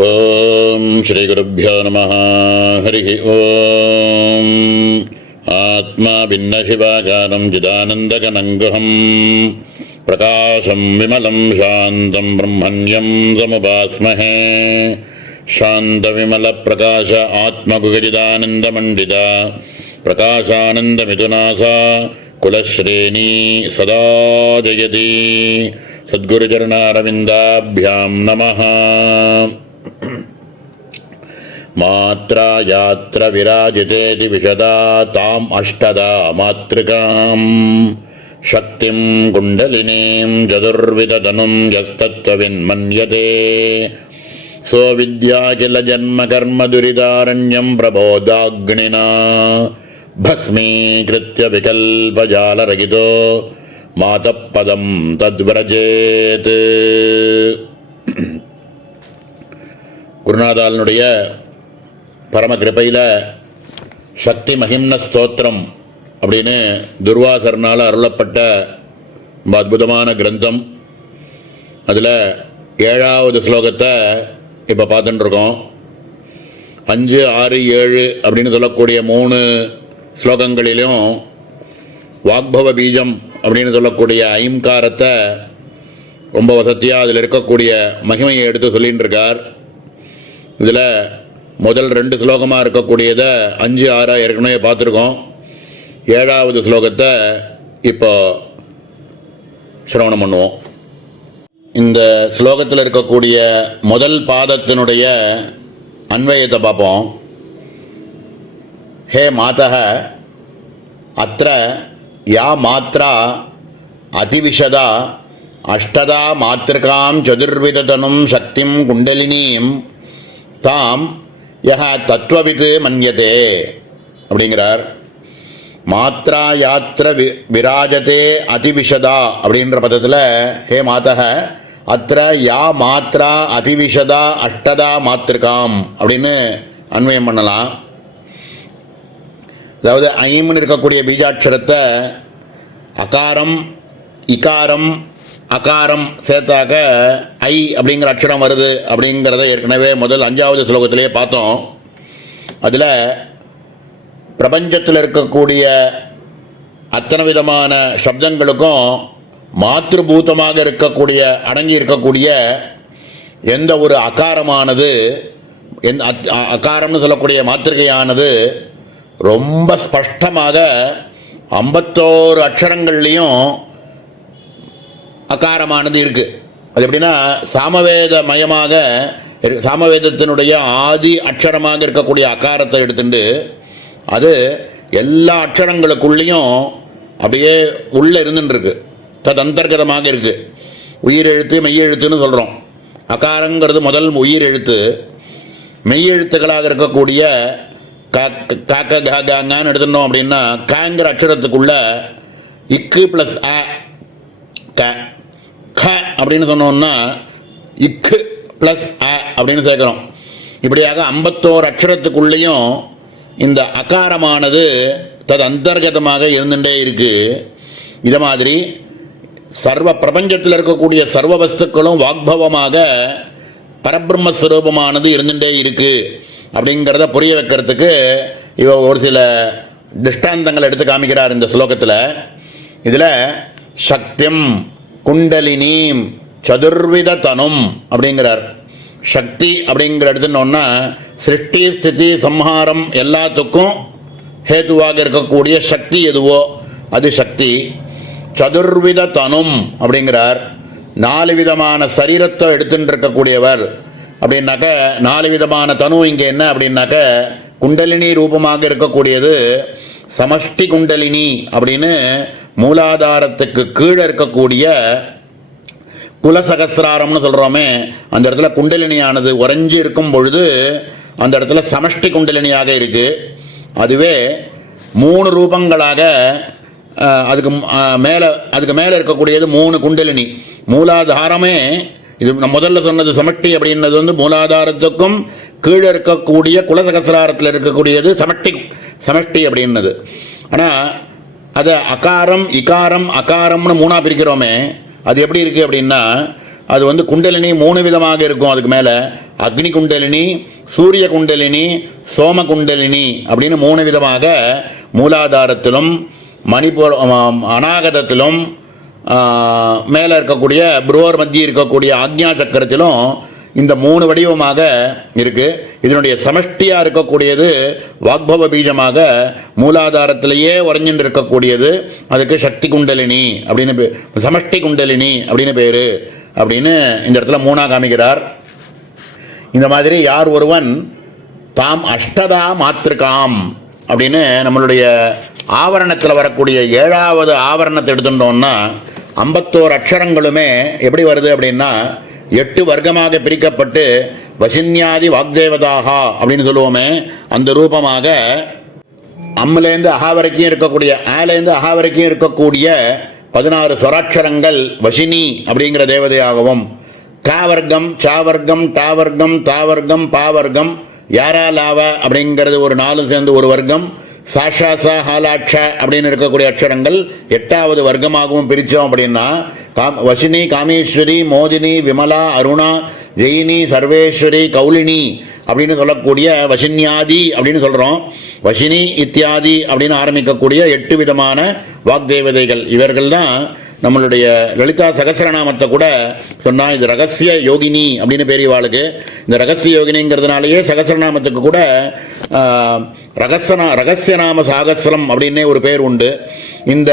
ஓம் ஸ்ரீ குருப்யோ நமः. ஹரிः ஓம். ஆத்மா பின்ன சிவாகாரம் சிதானந்தகனங்குஹம் பிரகாசம் விமலம் சாந்தம் பிரம்மண்யம் சமுபாஸ்மஹே. சாந்த பிரகாச ஆத்மகுகஜிதானந்தமண்டிதா பிரகாசானந்தமிதுநாசா குலஸ்ரேணி சதா ஜயதி. சத்குருச்சரணாரவிந்தாभ्यां நமः. மாத்ரா யாத்ர விராஜிதேதி விஷதா தாம் அஷ்டதா மாத்ருகாம் சக்திம் குண்டலினீம் சதுர்விததனும் யஸ்தத்வவின்மன்யதே. சோவித்யா கில ஜன்ம கர்ம துரிதாரண்யம் பிரபோதாக்னினா பஸ்மீகிருத்ய விகல்பஜாலரகிதோ மாதப்பதம் தத்வ்ரஜேத். குருநாதாலனுடைய பரம கிருபையில் சக்தி மகிம்ன ஸ்தோத்திரம் அப்படின்னு துர்வாசர்னால் அருளப்பட்ட ரொம்ப அற்புதமான கிரந்தம். அதில் 7வது ஸ்லோகத்தை இப்போ பார்த்துட்டுருக்கோம். 5, 6, 7 அப்படின்னு சொல்லக்கூடிய 3 ஸ்லோகங்களிலும் வாக்பவ பீஜம் அப்படின்னு சொல்லக்கூடிய ஐம்காரத்தை ரொம்ப வசதியாக அதில் இருக்கக்கூடிய மகிமையை எடுத்து சொல்லிகிட்டு இருக்கார். இதில் முதல் 2 ஸ்லோகமாக இருக்கக்கூடியதை 5, 6 ஏற்கனவே பார்த்துருக்கோம். 7வது ஸ்லோகத்தை இப்போ சிரவணம் பண்ணுவோம். இந்த ஸ்லோகத்தில் இருக்கக்கூடிய முதல் பாதத்தினுடைய அன்வயத்தை பார்ப்போம். ஹே மாதः அத்ர யா மாத்ரா அதிவிஷதா அஷ்டதா மாத்ருகாம் சதுர்விததனும் சக்திம் குண்டலினீம் தாம் யஹ தத்துவவித் மன்யதே அப்படிங்கிறார். மாத்ரா யாத்ர விராஜதே அதிவிஷதா அப்படின்ற பதத்தில் ஹே மாதः அத்ர யா மாத்ரா அதிவிஷதா அஷ்டதா மாத்ருகாம் அப்படின்னு அன்வயம் பண்ணலாம். அதாவது ஐம்னு இருக்கக்கூடிய பீஜாட்சரத்தை அகாரம் இகாரம் அகாரம் சேர்த்தாக்க ஐ அப்படிங்கிற அக்ஷரம் வருது அப்படிங்கிறத ஏற்கனவே முதல் 5வது ஸ்லோகத்திலே பார்த்தோம். அதில் பிரபஞ்சத்தில் இருக்கக்கூடிய அத்தனை விதமான சப்தங்களுக்கும் மாத்ருபூதமாக இருக்கக்கூடிய அடங்கி இருக்கக்கூடிய எந்த ஒரு அகாரமானது அகாரம்னு சொல்லக்கூடிய மாத்திருக்கையானது ரொம்ப ஸ்பஷ்டமாக 51 அக்ஷரங்கள்லேயும் அகாரமானது இருக்குது. அது எப்படின்னா சாமவேதமயமாக சாமவேதத்தினுடைய ஆதி அக்ஷரமாக இருக்கக்கூடிய அகாரத்தை எடுத்துட்டு அது எல்லா அக்ஷரங்களுக்குள்ளேயும் அப்படியே உள்ளே இருந்துட்டுருக்கு. தது அந்தர்கதமாக இருக்குது. உயிரெழுத்து மெய்யெழுத்துன்னு சொல்கிறோம். அகாரங்கிறது முதல் உயிரெழுத்து. மெய்யெழுத்துக்களாக இருக்கக்கூடிய காக்க காங்கான்னு எடுத்துட்டோம் அப்படின்னா காங்கிற அக்ஷரத்துக்குள்ள இக்கு ப்ளஸ் அ க க அப்படின்னு சொன்னோம்னா இக்கு ப்ளஸ் அ அப்படின்னு சேர்க்குறோம். இப்படியாக 51 அக்ஷரத்துக்குள்ளேயும் இந்த அகாரமானது தது அந்தர்கதமாக இருந்துகிட்டே இருக்குது. இதை மாதிரி சர்வ பிரபஞ்சத்தில் இருக்கக்கூடிய சர்வ வஸ்துக்களும் வாக்பவமாக பரபிரம்மஸ்வரூபமானது இருந்துகிட்டே இருக்குது அப்படிங்கிறத புரிய வைக்கிறதுக்கு இவ ஒரு சில திஷ்டாந்தங்கள் எடுத்து காமிக்கிறார் இந்த ஸ்லோகத்தில். இதில் சக்திம் குண்டலினீம் சதுர்வித தனும் அப்படிங்கிறார். சக்தி அப்படிங்கிற எடுத்துனோன்னா சிருஷ்டி ஸ்திதி சம்ஹாரம் எல்லாத்துக்கும் ஹேதுவாக இருக்கக்கூடிய சக்தி எதுவோ அது சக்தி. சதுர்வித தனும் அப்படிங்கிறார். 4 விதமான சரீரத்தை எடுத்துட்டு இருக்கக்கூடியவர் அப்படின்னாக்க 4 விதமான தனு இங்கே என்ன அப்படின்னாக்க குண்டலினி ரூபமாக இருக்கக்கூடியது சமஷ்டி குண்டலினி அப்படின்னு மூலாதாரத்துக்கு கீழே இருக்கக்கூடிய குலசகசிராரம்னு சொல்கிறோமே அந்த இடத்துல குண்டலினியானது உறைஞ்சி இருக்கும் பொழுது அந்த இடத்துல சமஷ்டி குண்டலினியாக இருக்குது. அதுவே 3 ரூபங்களாக அதுக்கு மேலே இருக்கக்கூடியது 3 குண்டலினி. மூலாதாரமே இது நம்ம முதல்ல சொன்னது சமஷ்டி அப்படின்றது வந்து மூலாதாரத்துக்கும் கீழே இருக்கக்கூடிய குலசகசிராரத்தில் இருக்கக்கூடியது சமஷ்டி அப்படின்னது. ஆனால் அதை அகாரம் இகாரம் அகாரம்னு 3ஆக பிரிக்கிறோமே அது எப்படி இருக்குது அப்படின்னா அது வந்து குண்டலினி 3 விதமாக இருக்கும். அதுக்கு மேலே அக்னி குண்டலினி, சூரிய குண்டலினி, சோம குண்டலினி அப்படின்னு 3 விதமாக மூலாதாரத்திலும் மணிப்பூர் அநாகதத்திலும் மேலே இருக்கக்கூடிய புரோர் மத்திய இருக்கக்கூடிய ஆக்ஞா சக்கரத்திலும் இந்த 3 வடிவமாக இருக்கு. இதனுடைய சமஷ்டியாக இருக்கக்கூடியது வாக்பவ பீஜமாக மூலாதாரத்திலேயே உறைஞ்சிட்டு இருக்கக்கூடியது. அதுக்கு சக்தி குண்டலினி அப்படின்னு சமஷ்டி குண்டலினி அப்படின்னு பேரு அப்படின்னு இந்த இடத்துல 3ஆ காமிக்கிறார். இந்த மாதிரி யார் ஒருவன் தாம் அஷ்டதா மாத்திருக்காம் அப்படின்னு நம்மளுடைய ஆவரணத்தில் வரக்கூடிய 7வது ஆவரணத்தை எடுத்துட்டோம்னா 51 அக்ஷரங்களுமே எப்படி வருது அப்படின்னா 8 வர்க்கமாக பிரிக்கப்பட்டு வசின்யாதி வாக்தேவதாகா அப்படின்னு சொல்லுவோமே அந்த ரூபமாக அம்லேருந்து அஹா வரைக்கும் இருக்கக்கூடிய ஆலேருந்து அஹா வரைக்கும் இருக்கக்கூடிய 16 ஸ்வராட்சரங்கள் வசினி அப்படிங்கிற தேவதையாகவும் காவர்க்கம் சாவர்க்கம் டாவர்க்கம் தாவர்க்கம் பாவர்க்கம் யாரா லாவ அப்படிங்கிறது ஒரு 4 சேர்ந்து ஒரு வர்க்கம் சாஷாசா ஹாலாட்ச அப்படின்னு இருக்கக்கூடிய அக்ஷரங்கள் 8வது வர்க்கமாகவும் பிரித்தோம் அப்படின்னா வசினி காமேஸ்வரி மோதினி விமலா அருணா ஜெயினி சர்வேஸ்வரி கௌலினி அப்படின்னு சொல்லக்கூடிய வசின்யாதி அப்படின்னு சொல்கிறோம். வசினி இத்தியாதி அப்படின்னு ஆரம்பிக்கக்கூடிய 8 விதமான வாக்தேவதைகள் இவர்கள் தான் நம்மளுடைய லலிதா சகஸ்ரநாமத்தை கூட சொன்னால் இது ரகசிய யோகினி அப்படின்னு பெரியவாளுக்கு. இந்த ரகசிய யோகினிங்கிறதுனாலேயே சகஸ்ரநாமத்துக்கு கூட ரகசியநாம சாகஸ்ரம் அப்படின்னே ஒரு பேர் உண்டு. இந்த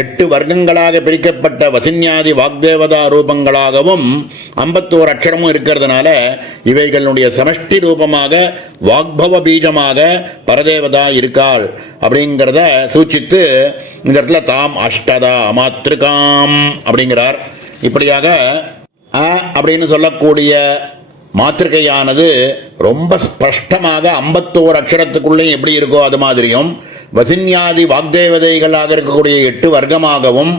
8 வர்க்கங்களாக பிரிக்கப்பட்ட வசின்யாதி வாக்தேவதா ரூபங்களாகவும் 51 அக்ஷரமும் இருக்கிறதுனால இவைகளுடைய சமஷ்டி ரூபமாக வாக்பவ பீஜமாக பரதேவதா இருக்காள் அப்படிங்கிறத சூச்சித்து இந்த இடத்துல தாம் அஷ்டதா மாத்திருக்காம் அப்படிங்கிறார். இப்படியாக அப்படின்னு சொல்லக்கூடிய மாத்திருக்கையானது ரொம்ப ஸ்பஷ்டமாக 51 அக்ஷரத்துக்குள்ளே எப்படி இருக்கோ அது மாதிரியும் வசின்யாதி வாக்தேவதைகளாக இருக்கக்கூடிய 8 வர்க்கமாகவும்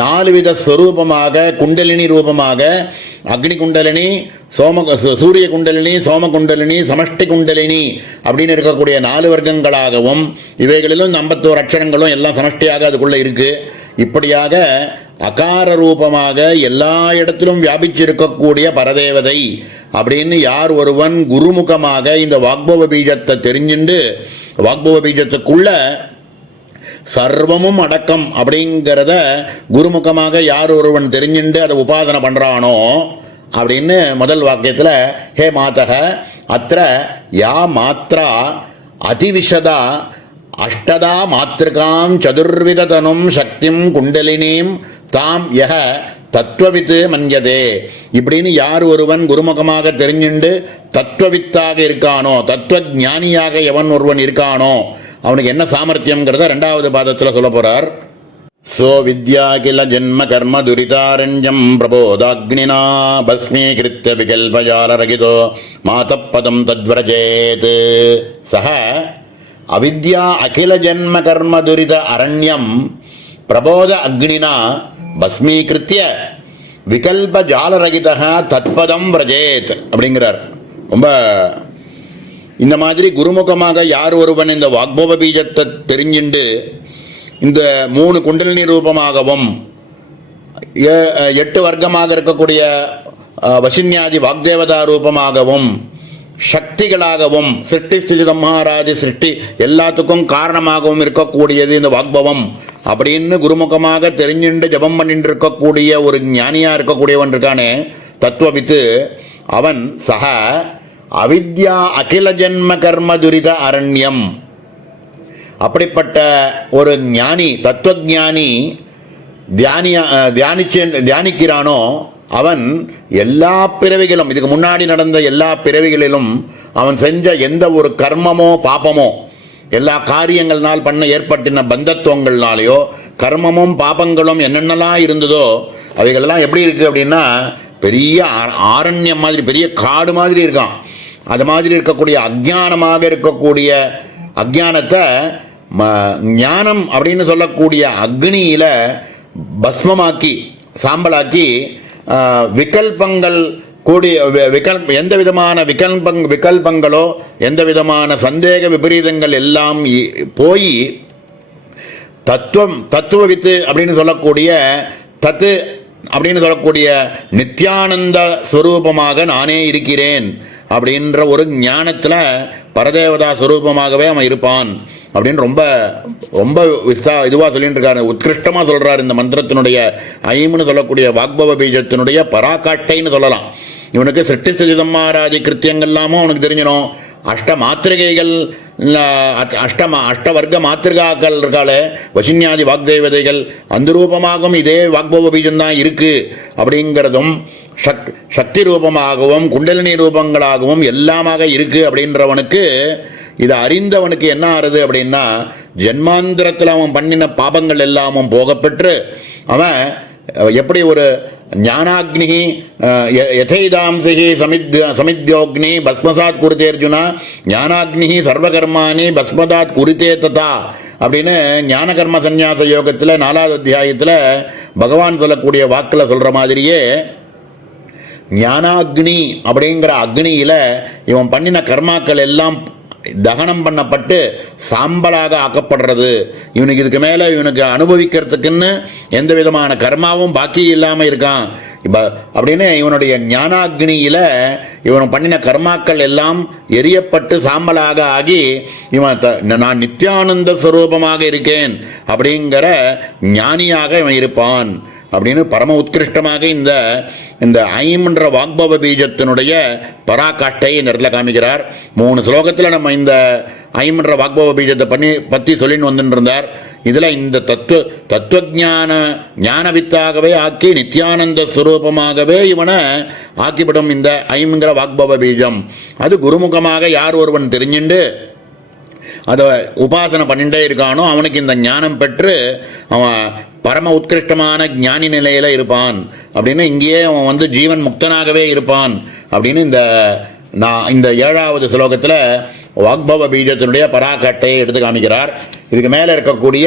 4 வித ஸ்வரூபமாக குண்டலினி ரூபமாக அக்னி குண்டலினி சூரிய குண்டலினி சோம குண்டலினி சமஷ்டி குண்டலினி அப்படின்னு இருக்கக்கூடிய 4 வர்க்கங்களாகவும் இவைகளிலும் 51 அக்ஷரங்களும் எல்லாம் சமஷ்டியாக அதுக்குள்ளே இருக்கு. இப்படியாக அகார ரூபமாக எல்லா இடத்திலும் வியாபிச்சிருக்கக்கூடிய பரதேவதை அப்படின்னு யார் ஒருவன் குருமுகமாக இந்த வாக்பவ பீஜத்தை தெரிஞ்சுண்டு வாக்பவ பீஜத்துக்குள்ள சர்வமும் அடக்கம் அப்படிங்கிறத குருமுகமாக யார் ஒருவன் தெரிஞ்சுண்டு அதை உபாசனை பண்றானோ அப்படின்னு முதல் வாக்கியத்தில் ஹே மாதக அத்திர யா மாத்ரா அதிவிஷதா அஷ்டதா மாத்திருக்காம் சதுர்விததனும் சக்திம் குண்டலினீம் தாம் யஹ தத்துவவித்து மன்யதே இப்படின்னு யார் ஒருவன் குருமுகமாக தெரிஞ்சுண்டு தத்துவவித்தாக இருக்கானோ தத்துவ ஞானியாக எவன் ஒருவன் இருக்கானோ அவனுக்கு என்ன சாமர்த்தியம்ங்கிறத 2வது பாதத்தில் சொல்ல போறார். சோ வித்யா கில ஜென்ம கர்ம துரிதாரண்யம் பிரபோதாக்னினா பஸ்மீகிருத்ய விகல்பஜாலரகிதோ மாதப்பதம் தத்வரஜேத் சஹ அவித்யா அகில ஜென்ம கர்ம துரித அரண்யம் பிரபோத அக்னினா பஸ்மீகிருத்திய விகல்ப ஜாலரகிதா தத்பதம் விரஜேத் அப்படிங்கிறார். ரொம்ப இந்த மாதிரி குருமுகமாக யார் ஒருவன் இந்த வாக்பவ பீஜத்தை தெரிஞ்சுண்டு இந்த 3 குண்டலினி ரூபமாகவும் 8 வர்க்கமாக இருக்கக்கூடிய வசின்யாதி வாக்தேவதா ரூபமாகவும் சக்திகளாகவும் சிருஷ்டி ஸ்திதி சம்ஹாராதி சிருஷ்டி எல்லாத்துக்கும் காரணமாகவும் இருக்கக்கூடியது இந்த வாக்பவம் அப்படின்னு குருமுகமாக தெரிஞ்சுண்டு ஜபம் பண்ணிட்டு இருக்கக்கூடிய ஒரு ஞானியா இருக்கக்கூடியவன் இருக்கானே தத்துவவித்து அவன் சக அவித்யா அகில ஜென்ம கர்ம துரித அரண்யம் அப்படிப்பட்ட ஒரு ஞானி தத்துவஞானி தியானிக்கிறானோ அவன் எல்லா பிறவிகளும் இதுக்கு முன்னாடி நடந்த எல்லா பிறவிகளிலும் அவன் செஞ்ச எந்த ஒரு கர்மமோ பாபமோ எல்லா காரியங்கள்னால் பண்ண ஏற்பட்டின பந்தத்துவங்கள்னாலேயோ கர்மமும் பாபங்களும் என்னென்னலாம் இருந்ததோ அவைகளெல்லாம் எப்படி இருக்குது அப்படின்னா பெரிய ஆரண்யம் மாதிரி பெரிய காடு மாதிரி இருக்கான். அது மாதிரி இருக்கக்கூடிய அஜ்ஞானமாக இருக்கக்கூடிய அஜ்ஞானத்தை ஞானம் அப்படின்னு சொல்லக்கூடிய அக்னியில் பஸ்மமாக்கி சாம்பலாக்கி விகல்பங்கள் கூடிய எந்த விதமான விகல்பங்களோ எந்த விதமான சந்தேக விபரீதங்கள் எல்லாம் போய் தத்துவவித்து அப்படின்னு சொல்லக்கூடிய தத்து அப்படின்னு சொல்லக்கூடிய நித்யானந்த ஸ்வரூபமாக நானே இருக்கிறேன் அப்படின்ற ஒரு ஞானத்தில் பரதேவதா ஸ்வரூபமாகவே அவன் இருப்பான் அப்படின்னு ரொம்ப ரொம்ப இதுவாக சொல்லிட்டு இருக்காரு. உத்கிருஷ்டமாக சொல்கிறார். இந்த மந்திரத்தினுடைய ஐம்னு சொல்லக்கூடிய வாக்பவ பீஜத்தினுடைய பராக்காட்டைன்னு சொல்லலாம். இவனுக்கு சிருஷ்டி சம்ஹாராதி கிருத்தியங்கள்லாமும் அவனுக்கு தெரிஞ்சிடும். அஷ்ட மாத்திரிகைகள், அஷ்ட வர்க்க மாத்திரிகாக்கள் இருக்காளே, வசின்யாதி வாக்தேவதைகள், அந்த ரூபமாகவும் இதே வாக்பவ பீஜம்தான் இருக்கு அப்படிங்கிறதும், சக்தி ரூபமாகவும் குண்டலினி ரூபங்களாகவும் எல்லாமாக இருக்கு அப்படின்றவனுக்கு, இதை அறிந்தவனுக்கு என்ன ஆறுது அப்படின்னா, ஜென்மாந்திரத்தில் அவன் பண்ணின பாபங்கள் எல்லாமும் போகப்பெற்று அவன் எப்படி ஒரு ஞானாக்னி யதைதாம்சி சமித்யோக்னி பஸ்மசாத் குருத்தே அர்ஜுனா ஞானாக்னி சர்வகர்மானி பஸ்மதாத் குருத்தே ததா அப்படின்னு ஞான கர்ம சந்நியாச யோகத்தில் 4வது அத்தியாயத்தில் பகவான் சொல்லக்கூடிய வாக்கில் சொல்கிற மாதிரியே, ஞானாக்னி அப்படிங்கிற அக்னியில் இவன் பண்ணின கர்மாக்கள் எல்லாம் தகனம் பண்ணப்பட்டு சாம்பலாக ஆக்கப்படுறது. இவனுக்கு இதுக்கு மேலே இவனுக்கு அனுபவிக்கிறதுக்குன்னு எந்த விதமான கர்மாவும் பாக்கி இல்லாமல் இருக்கான். இப்போ அப்படின்னு இவனுடைய ஞானாக்னியில் இவன் பண்ணின கர்மாக்கள் எல்லாம் எரியப்பட்டு சாம்பலாக ஆகி இவன் நான் நித்யானந்த ஸ்வரூபமாக இருக்கேன் அப்படிங்கிற ஞானியாக இவன் இருப்பான் அப்படின்னு பரம உத்கிருஷ்டமாக இந்த ஐம்ன்ற வாக்பவ பீஜத்தினுடைய பராக்காட்டையை நேரத்தில் காமிக்கிறார். 3 ஸ்லோகத்தில் நம்ம இந்த ஐம்ன்ற வாக்பவ பீஜத்தை பற்றி சொல்லின்னு வந்துட்டு இருந்தார். இதில் இந்த தத்துவஞான ஞானவித்தாகவே ஆக்கி நித்யானந்த ஸ்வரூபமாகவே இவனை ஆக்கிவிடும் இந்த ஐம்ங்கிற வாக்பவ பீஜம். அது குருமுகமாக யார் ஒருவன் தெரிஞ்சுண்டு அதை உபாசனை பண்ணிட்டே இருக்கானோ அவனுக்கு இந்த ஞானம் பெற்று அவன் பரம உத்கிருஷ்டமான ஞானி நிலையில் இருப்பான் அப்படின்னு, இங்கேயே அவன் ஜீவன் முக்தனாகவே இருப்பான் அப்படின்னு இந்த 7வது ஸ்லோகத்தில் வாக்பவ பீஜத்தினுடைய பராக்காட்டையை எடுத்து காமிக்கிறார். இதுக்கு மேலே இருக்கக்கூடிய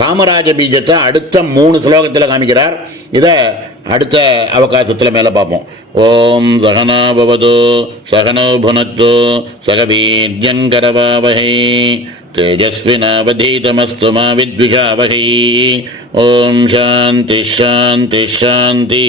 காமராஜ பீஜத்தை அடுத்த 3 ஸ்லோகத்தில் காமிக்கிறார். இதை அடுத்த அவகாசத்தில் மேலே பார்ப்போம். ஓம் சகனா பவது சகனோ புனக்து சக வீர்யங்கரவாவஹை தேஜஸ்வினாவதீதமஸ்து மா வித்விஷாவஹை. ஓம் சாந்தி ஷாந்தி ஷாந்தி.